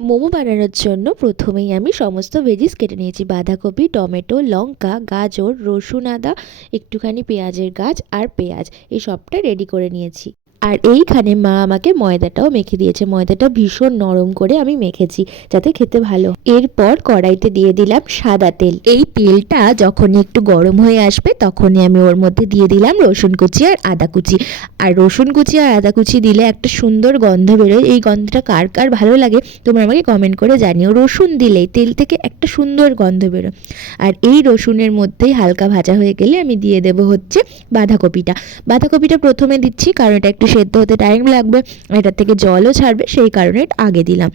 মোমো বানানোর জন্য প্রথমেই আমি সমস্ত ভেজিস কেটে নিয়েছি। বাঁধাকপি, টমেটো, লঙ্কা, গাজর, রসুন, আদা, একটুখানি পেঁয়াজের গাছ আর পেঁয়াজ, এই সবটা রেডি করে নিয়েছি। আর এইখানে মা আমাকে ময়দাটাও মেখে দিয়েছে। ময়দাটা ভীষণ নরম করে আমি মেখেছি যাতে খেতে ভালো। এরপর কড়াইতে দিয়ে দিলাম সাদা তেল। এই তেলটা যখনই একটু গরম হয়ে আসবে তখনই আমি ওর মধ্যে দিয়ে দিলাম রসুন কুচি আর আদা কুচি। আর রসুন কুচি আর আদা কুচি দিলে একটা সুন্দর গন্ধ বেরোয়। এই গন্ধটা কার কার ভালো লাগে তোমরা আমাকে কমেন্ট করে জানিও। রসুন দিলেই তেল থেকে একটা সুন্দর গন্ধ বেরোয়। আর এই রসুনের মধ্যেই হালকা ভাজা হয়ে গেলে আমি দিয়ে দেবো হচ্ছে বাঁধাকপিটা। বাঁধাকপিটা প্রথমে দিচ্ছি কারণ এটা একটু সেদ্ধ হতে টাইম লাগবে, এটার থেকে জলও ছাড়বে, সেই কারণে আগে দিলাম।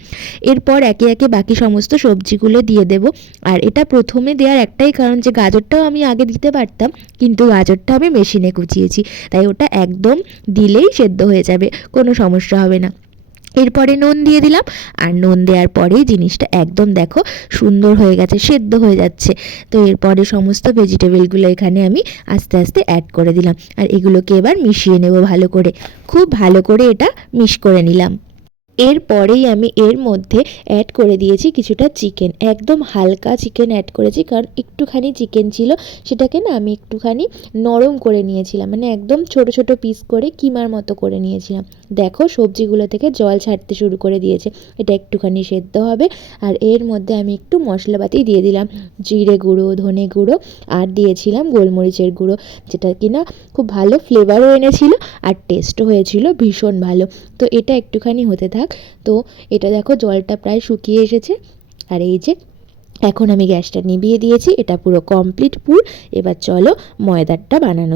এরপর একে একে বাকি সমস্ত সবজিগুলো দিয়ে দেব। আর এটা প্রথমে দেওয়ার একটাই কারণ যে গাজরটাও আমি আগে দিতে পারতাম, কিন্তু গাজরটা আমি মেশিনে কুচিয়েছি, তাই ওটা একদম দিলেই সেদ্ধ হয়ে যাবে, কোনো সমস্যা হবে না। এরপরে নুন দিয়ে দিলাম। আর নুন দেওয়ার পরেই জিনিসটা একদম দেখো সুন্দর হয়ে গেছে, সেদ্ধ হয়ে যাচ্ছে। তো এরপরে সমস্ত ভেজিটেবলগুলো এখানে আমি আস্তে আস্তে অ্যাড করে দিলাম। আর এগুলোকে এবার মিশিয়ে নেব ভালো করে, খুব ভালো করে এটা মিক্স করে নিলাম। এরপরেই আমি এর মধ্যে অ্যাড করে দিয়েছি কিছুটা চিকেন, একদম হালকা চিকেন অ্যাড করেছি কারণ একটুখানি চিকেন ছিল, সেটাকে না আমি একটুখানি নরম করে নিয়েছিলাম, মানে একদম ছোট ছোট পিস করে কিমার মতো করে নিয়েছিলাম। দেখো সবজিগুলো থেকে জল ছাড়তে শুরু করে দিয়েছে, এটা একটুখানি সেদ্ধ হবে। আর এর মধ্যে আমি একটু মশলাপাতি দিয়ে দিলাম, জিরে গুঁড়ো, ধনে গুঁড়ো, আর দিয়েছিলাম গোলমরিচের গুঁড়ো, যেটা কিনা খুব ভালো ফ্লেভারও এনেছিল আর টেস্টও হয়েছিল ভীষণ ভালো। তো এটা একটুখানি হতে থাক। তো এটা দেখো জলটা প্রায় শুকিয়ে এসেছে। আর এই যে এখন আমি গ্যাসটা নিভিয়ে দিয়েছি, এটা পুরো কমপ্লিট পুর। এবার চলো ময়দাটা বানানো।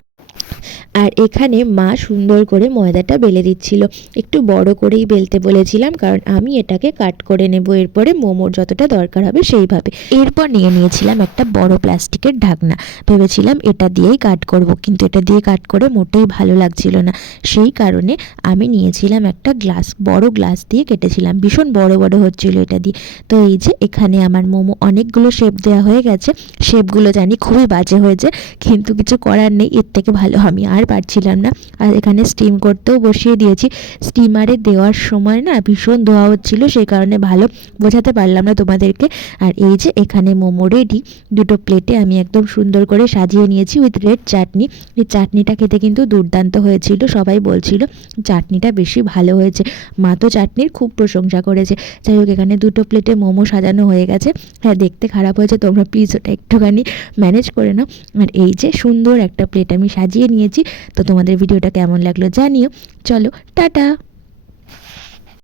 আর এখানে মা সুন্দর করে ময়দাটা বেলে দিচ্ছিল, একটু বড় করেই বেলতে বলেছিলাম কারণ আমি এটাকে কাট করে নেব এরপরে মোমোর যতটা দরকার হবে সেইভাবে। এরপর নিয়ে নিয়েছিলাম একটা বড় প্লাস্টিকের ঢাকনা, ভেবেছিলাম এটা দিয়েই কাট করব, কিন্তু এটা দিয়ে কাট করে মোটেই ভালো লাগছিল না, সেই কারণে আমি নিয়েছিলাম একটা গ্লাস, বড় গ্লাস দিয়ে কেটেছিলাম, ভীষণ বড় বড় হচ্ছিল এটা দিয়ে। তো এই যে এখানে আমার মোমো অনেকগুলো শেপ দেওয়া হয়ে গেছে, শেপগুলো জানি খুবই বাজে হয়েছে, কিন্তু কিছু করার নেই, এর থেকে ভালো আমি আর পারছিলাম না। আর এখানে স্টিম করতেও বসিয়ে দিয়েছি। স্টিমারে দেওয়ার সময় না ভীষণ ধোয়া হচ্ছিল, সেই কারণে ভালো বোঝাতে পারলাম না তোমাদেরকে। আর এই যে এখানে মোমো রেডি, দুটো প্লেটে আমি একদম সুন্দর করে সাজিয়ে নিয়েছি উইথ রেড চাটনি। এই চাটনিটা খেতে কিন্তু দুর্দান্ত হয়েছিল, সবাই বলছিল চাটনিটা বেশি ভালো হয়েছে, মা তো চাটনির খুব প্রশংসা করেছে। যাই হোক এখানে দুটো প্লেটে মোমো সাজানো হয়ে গেছে। হ্যাঁ দেখতে খারাপ হয়েছে, তোমরা প্লিজ ওটা একটুখানি ম্যানেজ করে নাও। আর এই যে সুন্দর একটা প্লেট আমি সাজিয়ে নিয়েছি। তো তোমাদের ভিডিওটা কেমন লাগলো জানিও। চলো টাটা।